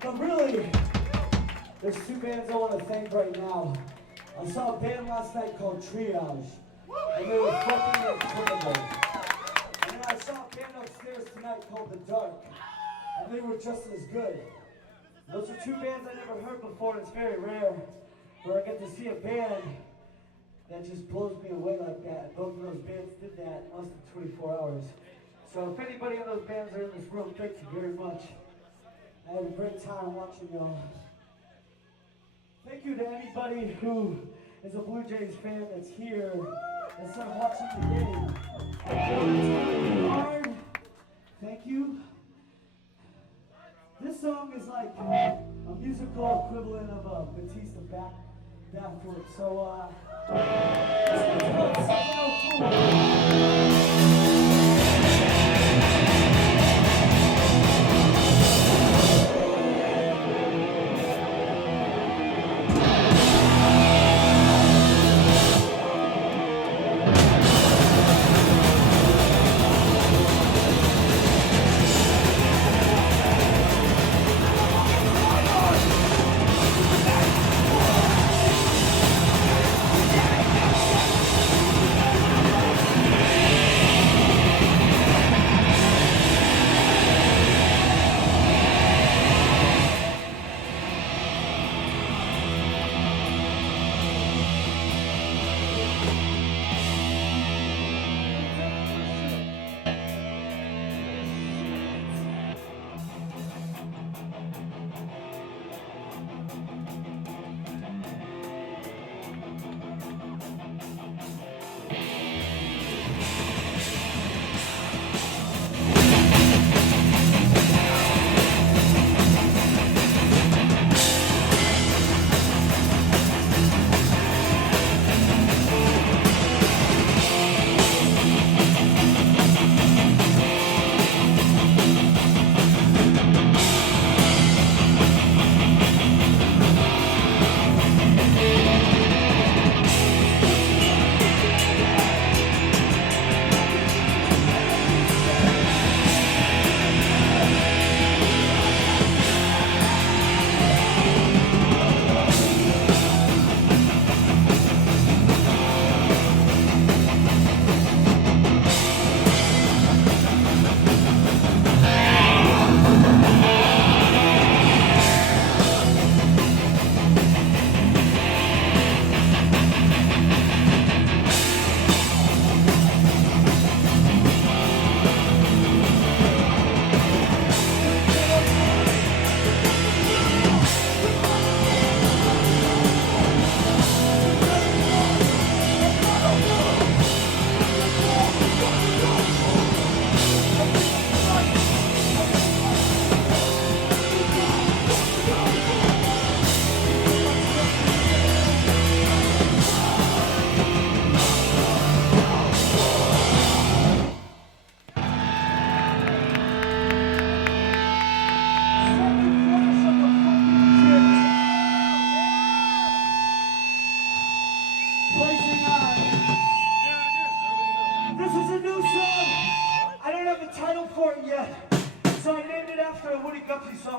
But really, there's two bands I want to thank right now. I saw a band last night called Triage, and they were fucking incredible. And then I saw a band upstairs tonight called The Dark, and they were just as good. Those are two bands I never heard before, and it's very rare where I get to see a band that just blows me away like that. Both of those bands did that in less than 24 hours. So if anybody in those bands are in this room, thank you very much. I had a great time watching y'all. Thank you to anybody who is a Blue Jays fan that's here instead of watching the game. Hard. Thank you. This song is like a musical equivalent of a Batista backwards. So, this one's called 702.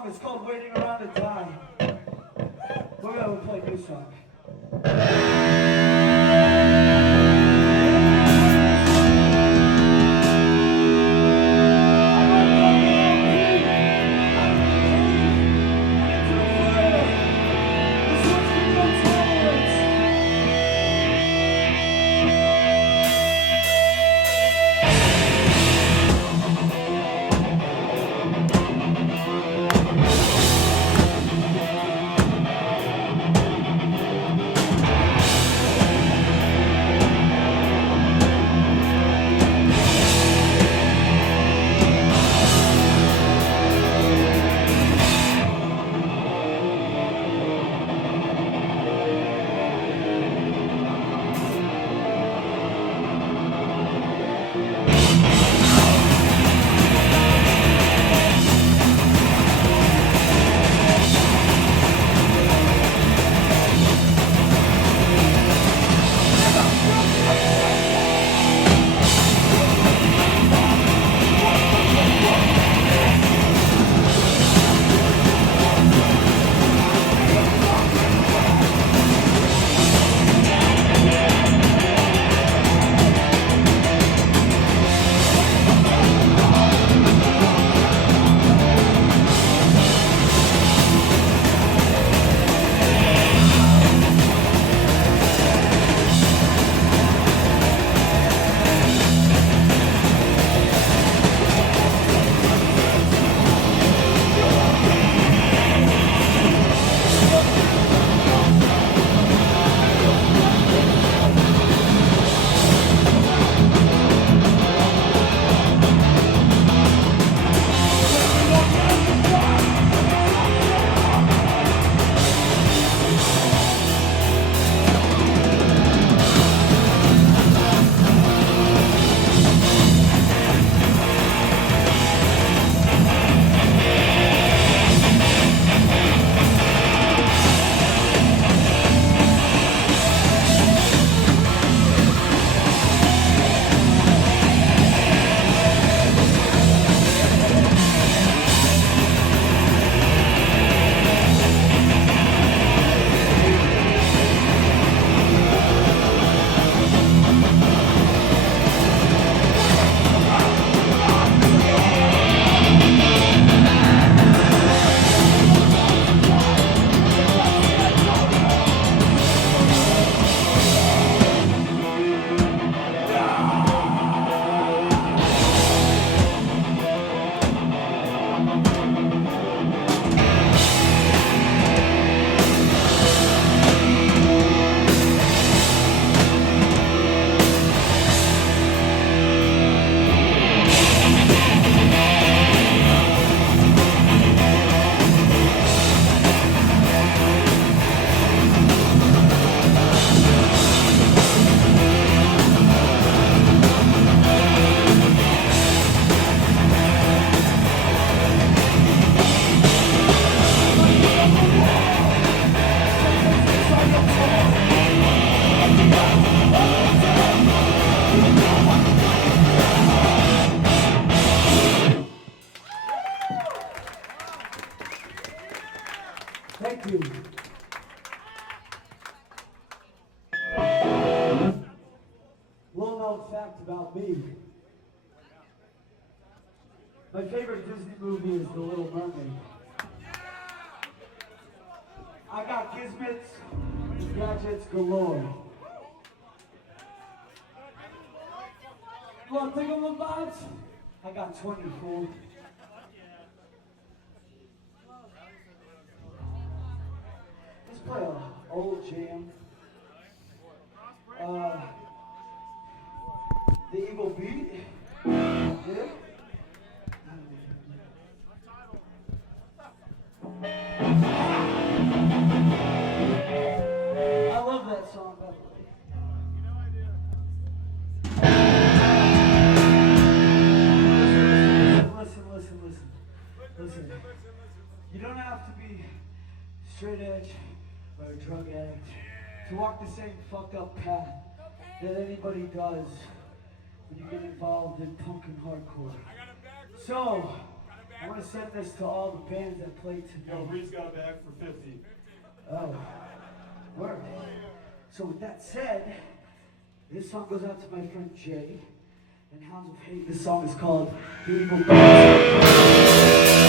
It's called Waiting Around to Die. We're gonna play a new song. fact about me. My favorite Disney movie is The Little Mermaid. I got gizmits and gadgets galore. You want to think of the vibes? I got 20, fool. Let's play an old jam. The Eagle Beat. Yeah. I love that song, by the way. Listen. You don't have to be straight edge or a drug addict to walk the same fucked up path that anybody does when you get involved in punk and hardcore. So, I want to send this to all the bands that played today. Yo, Bree's got a bag for 50. Oh, word. So with that said, this song goes out to my friend Jay and Hounds of Hate. This song is called The Evil Beast.